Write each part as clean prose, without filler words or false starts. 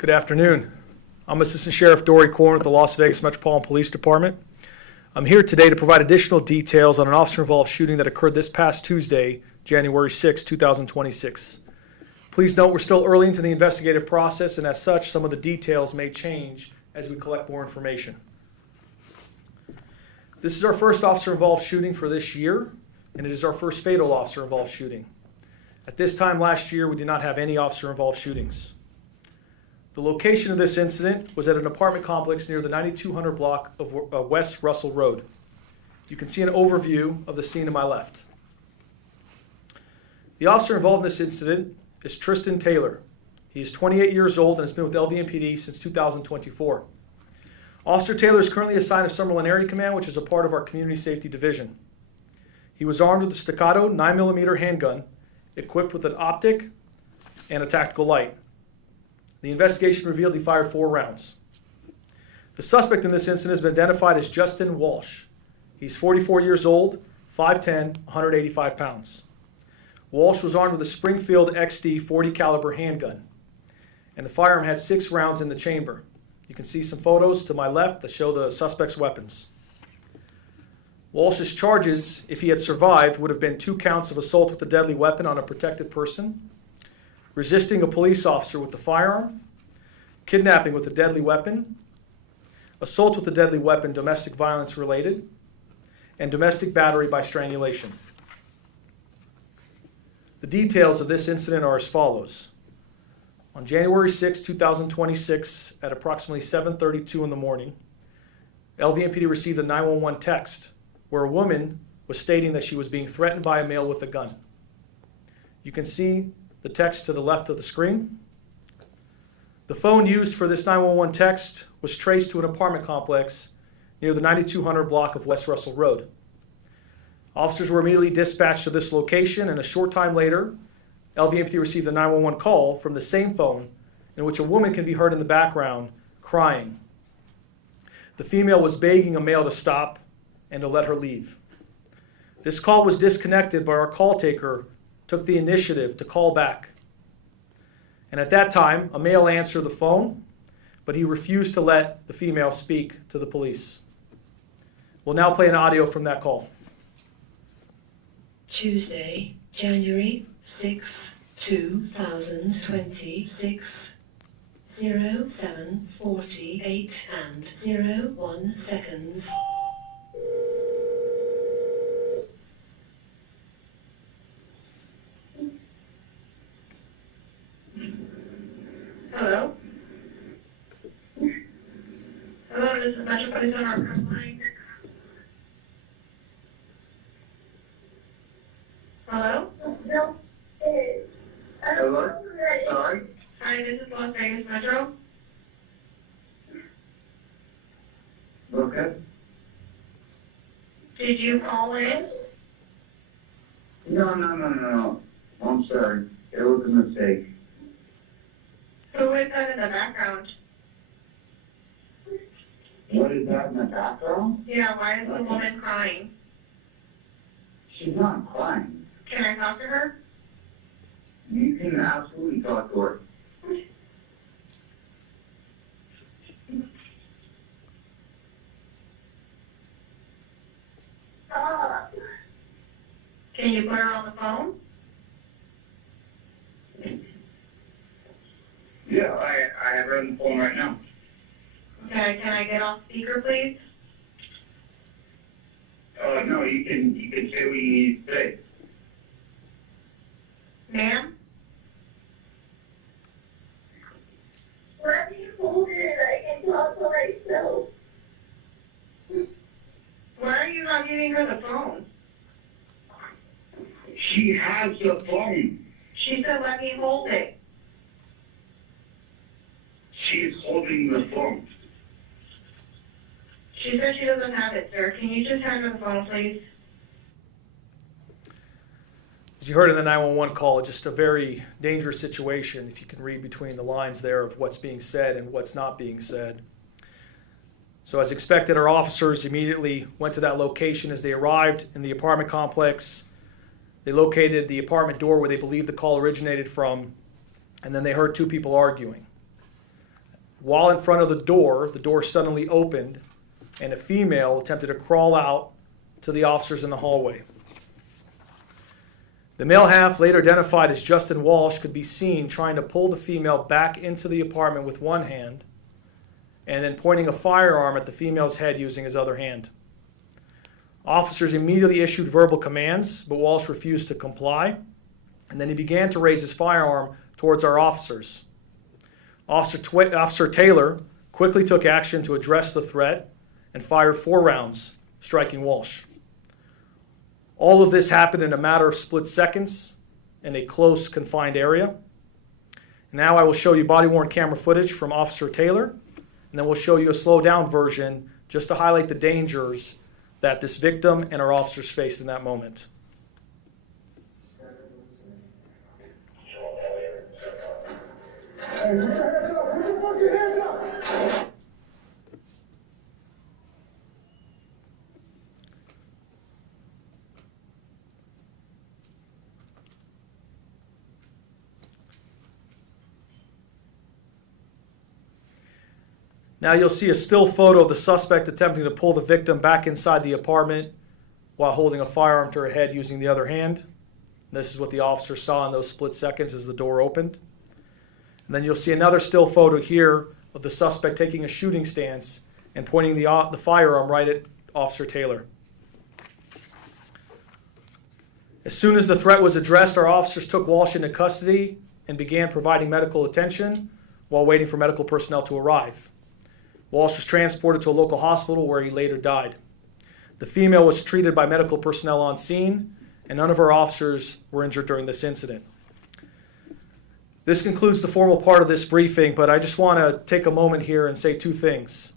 Good afternoon. I'm Assistant Sheriff Dory Corn with the Las Vegas Metropolitan Police Department. I'm here today to provide additional details on an officer-involved shooting that occurred this past Tuesday, January 6, 2026. Please note we're still early into the investigative process, and as such, some of the details may change as we collect more information. This is our first officer-involved shooting for this year, and it is our first fatal officer-involved shooting. At this time last year, we did not have any officer-involved shootings. The location of this incident was at an apartment complex near the 9200 block of West Russell Road. You can see an overview of the scene to my left. The officer involved in this incident is Tristan Taylor. He is 28 years old and has been with LVMPD since 2024. Officer Taylor is currently assigned to Summerlin Area Command, which is a part of our Community Safety Division. He was armed with a Staccato 9mm handgun, equipped with an optic and a tactical light. The investigation revealed he fired 4 rounds. The suspect in this incident has been identified as Justin Walsh. He's 44 years old, 5'10", 185 pounds. Walsh was armed with a Springfield XD .40 caliber handgun, and the firearm had 6 rounds in the chamber. You can see some photos to my left that show the suspect's weapons. Walsh's charges, if he had survived, would have been 2 counts of assault with a deadly weapon on a protected person, resisting a police officer with the firearm, kidnapping with a deadly weapon, assault with a deadly weapon domestic violence related, and domestic battery by strangulation. The details of this incident are as follows. On January 6, 2026, at approximately 7:32 in the morning, LVMPD received a 911 text where a woman was stating that she was being threatened by a male with a gun. You can see the text to the left of the screen. The phone used for this 911 text was traced to an apartment complex near the 9200 block of West Russell Road. Officers were immediately dispatched to this location, and a short time later, LVMPD received a 911 call from the same phone in which a woman can be heard in the background crying. The female was begging a male to stop and to let her leave. This call was disconnected, but our call taker took the initiative to call back. And at that time, a male answered the phone, but he refused to let the female speak to the police. We'll now play an audio from that call. Tuesday, January 6, 2026, 07:48 and 01 seconds. Hello? Hello, this is Metropolitan on our line. Hello? No. Hello? Sorry? Hi, this is Las Vegas Metro. Okay. Did you call in? No. I'm sorry. It was a mistake. Who is that in the background? What is that in the background? Yeah, why is the woman crying? She's not crying. Can I talk to her? You can absolutely talk to her. Can you put her on the phone? Yeah, I have her on the phone right now. Okay, can I get off speaker, please? No, you can say what you need to say. Ma'am? Let me hold it. I can talk to myself. Why are you not giving her the phone? She has the phone. She said let me hold it. She's holding the phone. She said she doesn't have it, sir. Can you just hand her the phone, please? As you heard in the 911 call, just a very dangerous situation, if you can read between the lines there of what's being said and what's not being said. So as expected, our officers immediately went to that location. As they arrived in the apartment complex, they located the apartment door where they believed the call originated from, and then they heard 2 people arguing. While in front of the door suddenly opened, and a female attempted to crawl out to the officers in the hallway. The male half, later identified as Justin Walsh, could be seen trying to pull the female back into the apartment with one hand and then pointing a firearm at the female's head using his other hand. Officers immediately issued verbal commands, but Walsh refused to comply, and then he began to raise his firearm towards our officers. Officer Taylor quickly took action to address the threat and fired 4 rounds, striking Walsh. All of this happened in a matter of split seconds in a close, confined area. Now I will show you body-worn camera footage from Officer Taylor, and then we'll show you a slowed-down version just to highlight the dangers that this victim and our officers faced in that moment. Hey, put your hands up! Put your fucking hands up! Now you'll see a still photo of the suspect attempting to pull the victim back inside the apartment while holding a firearm to her head using the other hand. This is what the officer saw in those split seconds as the door opened. And then you'll see another still photo here of the suspect taking a shooting stance and pointing the firearm right at Officer Taylor. As soon as the threat was addressed, our officers took Walsh into custody and began providing medical attention while waiting for medical personnel to arrive. Walsh was transported to a local hospital where he later died. The female was treated by medical personnel on scene, and none of our officers were injured during this incident. This concludes the formal part of this briefing, but I just want to take a moment here and say 2 things.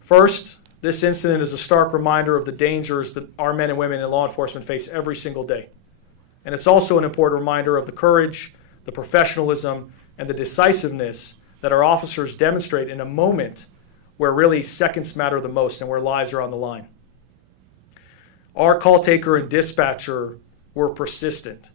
First, this incident is a stark reminder of the dangers that our men and women in law enforcement face every single day. And it's also an important reminder of the courage, the professionalism, and the decisiveness that our officers demonstrate in a moment where really seconds matter the most and where lives are on the line. Our call taker and dispatcher were persistent.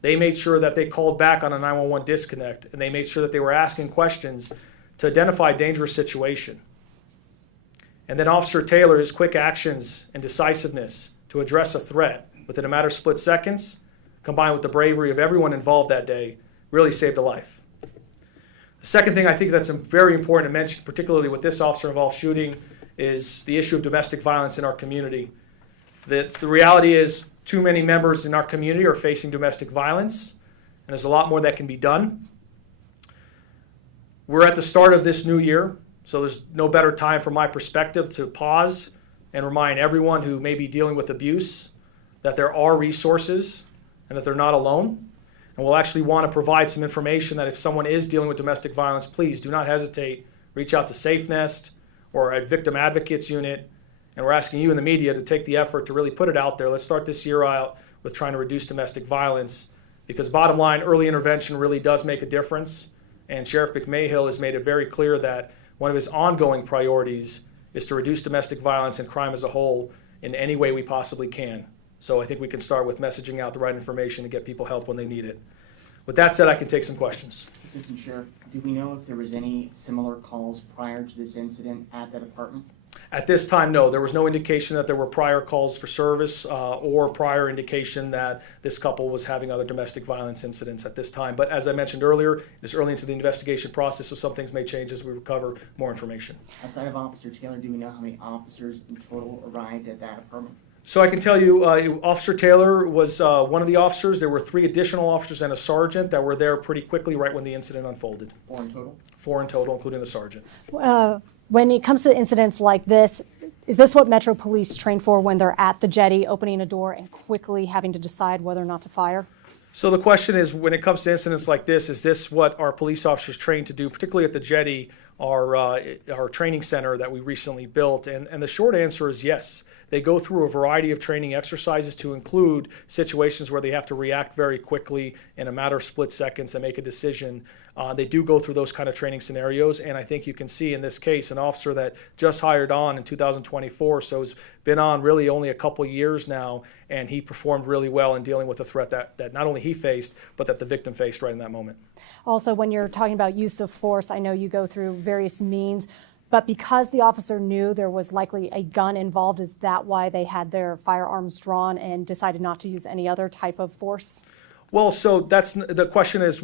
They made sure that they called back on a 911 disconnect, and they made sure that they were asking questions to identify a dangerous situation. And then Officer Taylor, his quick actions and decisiveness to address a threat within a matter of split seconds, combined with the bravery of everyone involved that day, really saved a life. The second thing I think that's very important to mention, particularly with this officer-involved shooting, is the issue of domestic violence in our community. The reality is too many members in our community are facing domestic violence, and there's a lot more that can be done. We're at the start of this new year, so there's no better time from my perspective to pause and remind everyone who may be dealing with abuse that there are resources and that they're not alone. And we'll actually want to provide some information that if someone is dealing with domestic violence, please do not hesitate. Reach out to SafeNest or a victim advocates unit. And we're asking you in the media to take the effort to really put it out there. Let's start this year out with trying to reduce domestic violence, because bottom line, early intervention really does make a difference. And Sheriff McMahill has made it very clear that one of his ongoing priorities is to reduce domestic violence and crime as a whole in any way we possibly can. So I think we can start with messaging out the right information to get people help when they need it. With that said, I can take some questions. Assistant Sheriff, do we know if there was any similar calls prior to this incident at that apartment? At this time, no. There was no indication that there were prior calls for service or prior indication that this couple was having other domestic violence incidents at this time. But as I mentioned earlier, it's early into the investigation process, so some things may change as we recover more information. Outside of Officer Taylor, do we know how many officers in total arrived at that apartment? So I can tell you, Officer Taylor was one of the officers. There were 3 additional officers and a sergeant that were there pretty quickly right when the incident unfolded. 4 in total? 4 in total, including the sergeant. When it comes to incidents like this, is this what Metro Police train for when they're at the jetty, opening a door and quickly having to decide whether or not to fire? So the question is, when it comes to incidents like this, is this what our police officers train to do, particularly at the jetty, our training center that we recently built? And the short answer is yes. They go through a variety of training exercises to include situations where they have to react very quickly in a matter of split seconds and make a decision. They do go through those kind of training scenarios, and I think you can see in this case an officer that just hired on in 2024, so has been on really only a couple years now, and he performed really well in dealing with a threat that not only he faced, but that the victim faced right in that moment. Also, when you're talking about use of force, I know you go through various means, but because the officer knew there was likely a gun involved, is that why they had their firearms drawn and decided not to use any other type of force? Well, so that's the question is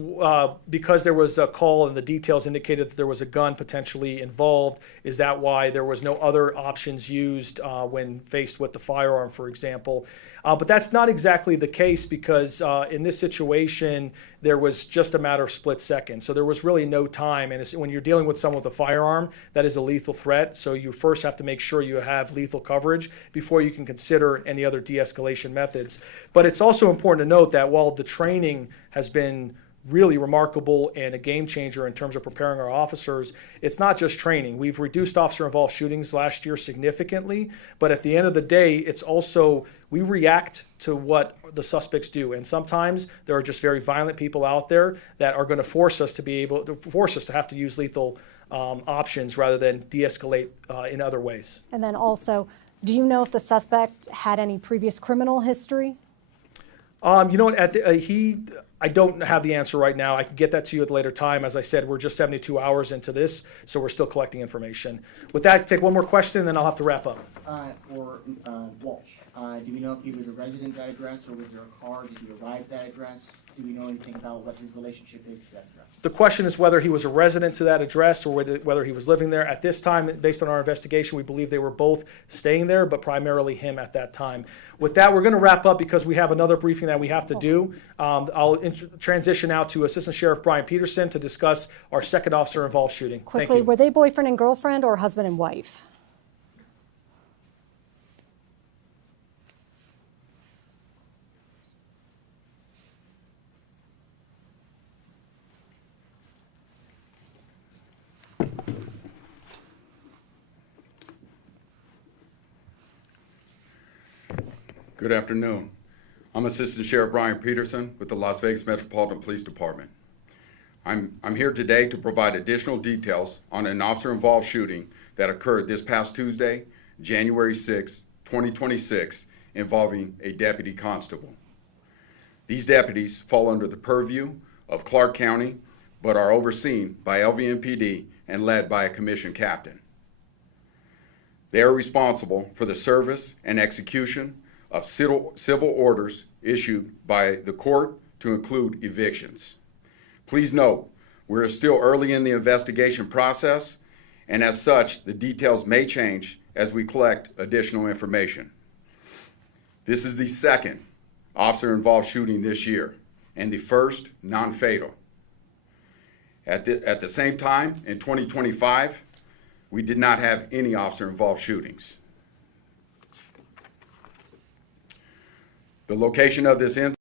because there was a call and the details indicated that there was a gun potentially involved, is that why there was no other options used when faced with the firearm, for example? But that's not exactly the case because in this situation, there was just a matter of split seconds. So there was really no time. And when you're dealing with someone with a firearm, that is a lethal threat. So you first have to make sure you have lethal coverage before you can consider any other de-escalation methods. But it's also important to note that while the training has been really remarkable and a game changer in terms of preparing our officers, it's not just training. We've reduced officer-involved shootings last year significantly, but at the end of the day, it's also, we react to what the suspects do. And sometimes there are just very violent people out there that are going to force us to have to use lethal options rather than de-escalate in other ways. And then also, do you know if the suspect had any previous criminal history? You know what, I don't have the answer right now. I can get that to you at a later time. As I said, we're just 72 hours into this, so we're still collecting information. With that, take one more question, and then I'll have to wrap up. For Walsh, do we know if he was a resident at that address, or was there a car? Did he arrive at that address? Do we know anything about what his relationship is to that address? The question is whether he was a resident to that address or whether he was living there. At this time, based on our investigation, we believe they were both staying there, but primarily him at that time. With that, we're going to wrap up because we have another briefing that we have to do. I'll transition now to Assistant Sheriff Brian Peterson to discuss our second officer-involved shooting. Quickly, Thank you. were they boyfriend and girlfriend or husband and wife? Good afternoon. I'm Assistant Sheriff Brian Peterson with the Las Vegas Metropolitan Police Department. I'm here today to provide additional details on an officer-involved shooting that occurred this past Tuesday, January 6, 2026, involving a deputy constable. These deputies fall under the purview of Clark County, but are overseen by LVMPD and led by a commissioned captain. They are responsible for the service and execution of civil orders issued by the court to include evictions. Please note, we're still early in the investigation process, and as such, the details may change as we collect additional information. This is the second officer-involved shooting this year, and the first non-fatal. At the same time, in 2025, we did not have any officer-involved shootings. The location of this incident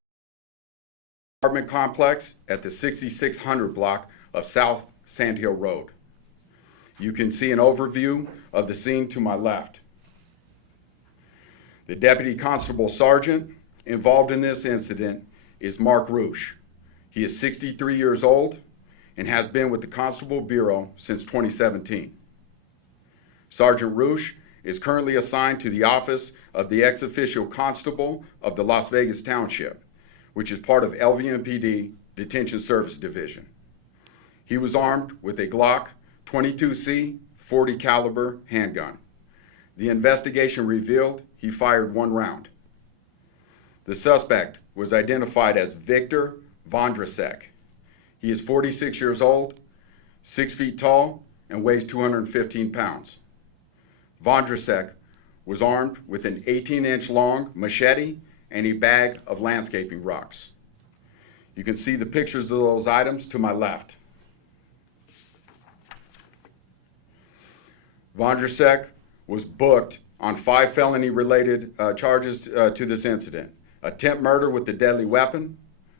apartment complex at the 6600 block of South Sand Hill Road. You can see an overview of the scene to my left. The Deputy Constable Sergeant involved in this incident is Mark Roosh. He is 63 years old and has been with the Constable Bureau since 2017. Sergeant Roosh is currently assigned to the office of the ex-officio constable of the Las Vegas Township, which is part of LVMPD Detention Service Division. He was armed with a Glock 22C 40 caliber handgun. The investigation revealed he fired one round. The suspect was identified as Victor Vondrasek. He is 46 years old, 6 feet tall, and weighs 215 pounds. Vondrasek was armed with an 18-inch long machete and a bag of landscaping rocks. You can see the pictures of those items to my left. Vondrasek was booked on 5 felony-related charges to this incident. Attempt murder with a deadly weapon.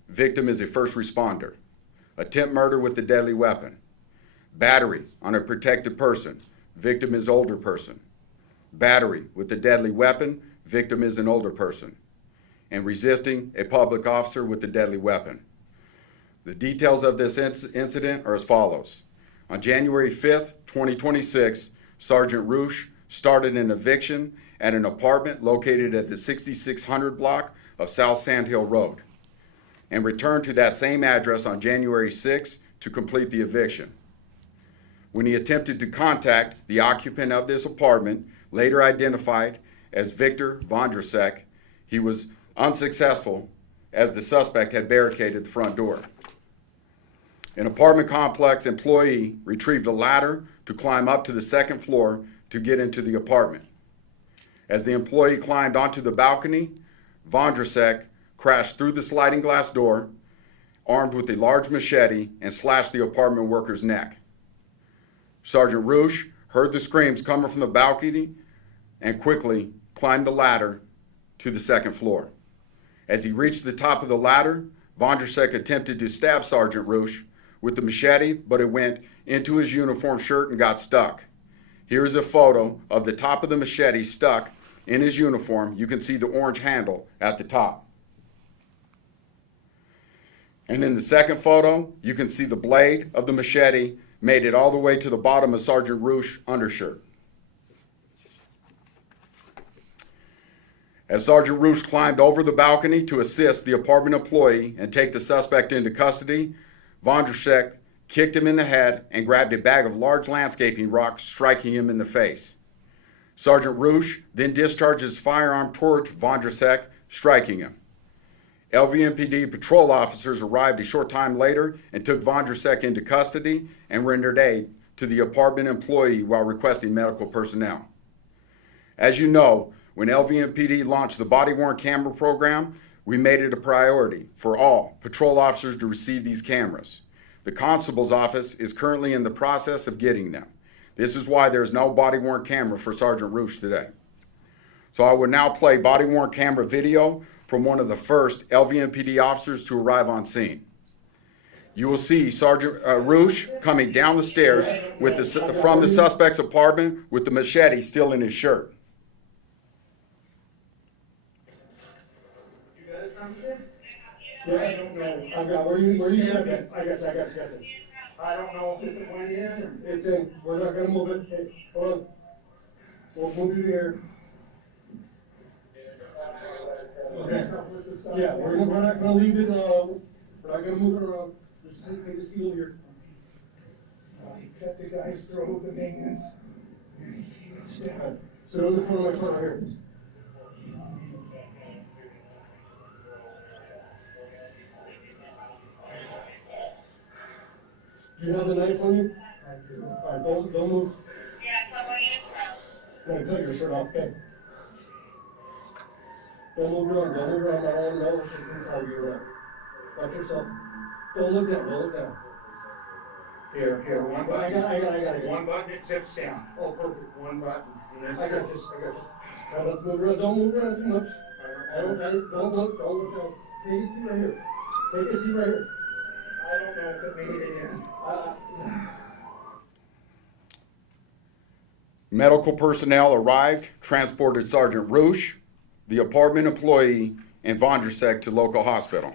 Victim is a first responder. Attempt murder with a deadly weapon. Battery on a protected person. Victim is older person. Battery with a deadly weapon. Victim is an older person. And resisting a public officer with a deadly weapon. The details of this incident are as follows. On January 5th, 2026, Sergeant Roosh started an eviction at an apartment located at the 6600 block of South Sand Hill Road. and returned to that same address on January 6 to complete the eviction. When he attempted to contact the occupant of this apartment, later identified as Victor Vondrasek, he was unsuccessful as the suspect had barricaded the front door. An apartment complex employee retrieved a ladder to climb up to the second floor to get into the apartment. As the employee climbed onto the balcony, Vondrasek crashed through the sliding glass door, armed with a large machete, and slashed the apartment worker's neck. Sergeant Roosh heard the screams coming from the balcony and quickly climbed the ladder to the second floor. As he reached the top of the ladder, Vondrasek attempted to stab Sergeant Roosh with the machete, but it went into his uniform shirt and got stuck. Here is a photo of the top of the machete stuck in his uniform. You can see the orange handle at the top. And in the second photo, you can see the blade of the machete made it all the way to the bottom of Sergeant Roosh's undershirt. As Sergeant Roosh climbed over the balcony to assist the apartment employee and take the suspect into custody, Vondrasek kicked him in the head and grabbed a bag of large landscaping rocks, striking him in the face. Sergeant Roosh then discharged his firearm towards Vondrasek, striking him. LVMPD patrol officers arrived a short time later and took Vondrasek into custody and rendered aid to the apartment employee while requesting medical personnel. As you know, when LVMPD launched the body-worn camera program, we made it a priority for all patrol officers to receive these cameras. The constable's office is currently in the process of getting them. This is why there is no body-worn camera for Sergeant Roosh today. So I will now play body-worn camera video from one of the first LVMPD officers to arrive on scene. You will see Sergeant Roosh coming down the stairs from the suspect's apartment with the machete still in his shirt. Yeah, I don't know. I got, where you said that? I got you. I don't know if it went in. It's in, we're not gonna move it. Hey, hold on. We'll move you here. Okay. Yeah, we're not gonna leave it, we're not gonna move it around. Just take a seal here. He cut the guy's throat, the maintenance. Sit on the front of my car here. Do you have the knife on you? I do. All right, don't move. Yeah, someone in Cut your shirt off, okay? Don't move around, I don't know what's inside you around. Watch yourself. Don't look down. Here, one button. I got it. One button, it zips down. Oh, perfect. One button. And I got this. Try not to move around, don't move around too much. Don't look down. Take a seat right here. I don't know if it made it in. Medical personnel arrived, transported Sergeant Roosh, the apartment employee, and Vondrasek to local hospital.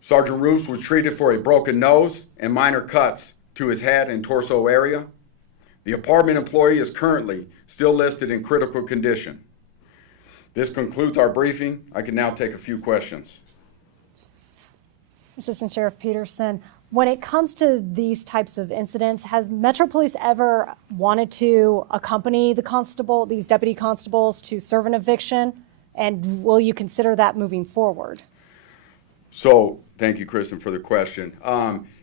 Sergeant Roosh was treated for a broken nose and minor cuts to his head and torso area. The apartment employee is currently still listed in critical condition. This concludes our briefing. I can now take a few questions. Assistant Sheriff Peterson, when it comes to these types of incidents, has Metro Police ever wanted to accompany these deputy constables to serve an eviction? And will you consider that moving forward? So, thank you, Kristen, for the question.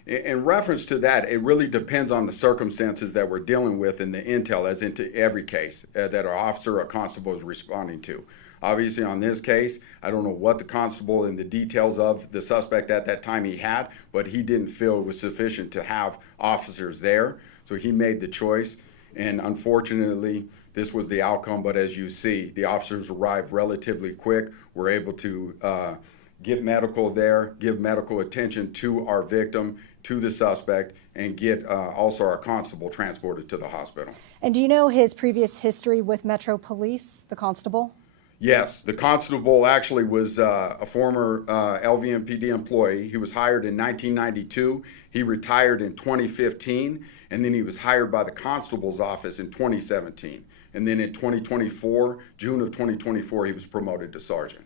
In reference to that, it really depends on the circumstances that we're dealing with in the intel, as into every case that our officer or constable is responding to. Obviously, on this case, I don't know what the constable and the details of the suspect at that time he had, but he didn't feel it was sufficient to have officers there, so he made the choice. And unfortunately, this was the outcome, but as you see, the officers arrived relatively quick. We're able to get medical there, give medical attention to our victim, to the suspect, and get also our constable transported to the hospital. And do you know his previous history with Metro Police, the constable? Yes, the constable actually was a former LVMPD employee. He was hired in 1992. He retired in 2015, and then he was hired by the constable's office in 2017. And then in 2024, June of 2024, he was promoted to sergeant.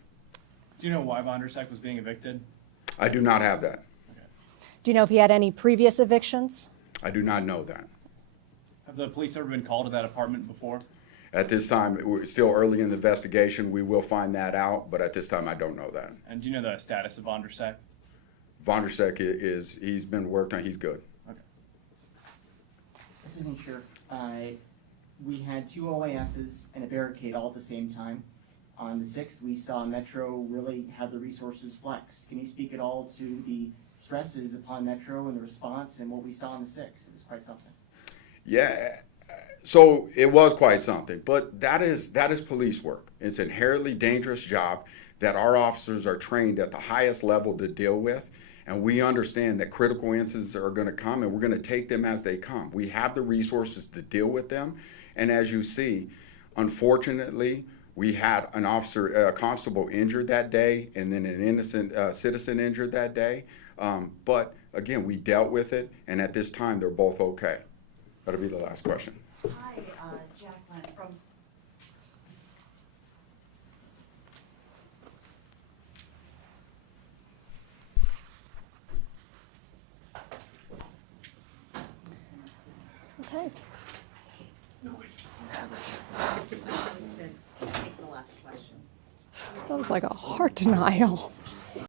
Do you know why Vondersack was being evicted? I do not have that. Do you know if he had any previous evictions? I do not know that. Have the police ever been called to that apartment before? At this time, we're still early in the investigation. We will find that out, but at this time, I don't know that. And do you know the status of Vondersack? Vondersack he's been worked on, he's good. Okay. Assistant Sheriff, we had 2 OASs and a barricade all at the same time. On the 6th, we saw Metro really have the resources flexed. Can you speak at all to the stresses upon Metro and the response and what we saw on the 6th? It was quite something. Yeah, so it was quite something, but that is police work. It's an inherently dangerous job that our officers are trained at the highest level to deal with, and we understand that critical incidents are going to come, and we're going to take them as they come. We have the resources to deal with them, and as you see, unfortunately, we had an officer, a constable injured that day, and then an innocent citizen injured that day. But again, we dealt with it, and at this time, they're both okay. That'll be the last question. Hi, Jacqueline from. Okay. Said, take the last question. That was like a heart denial.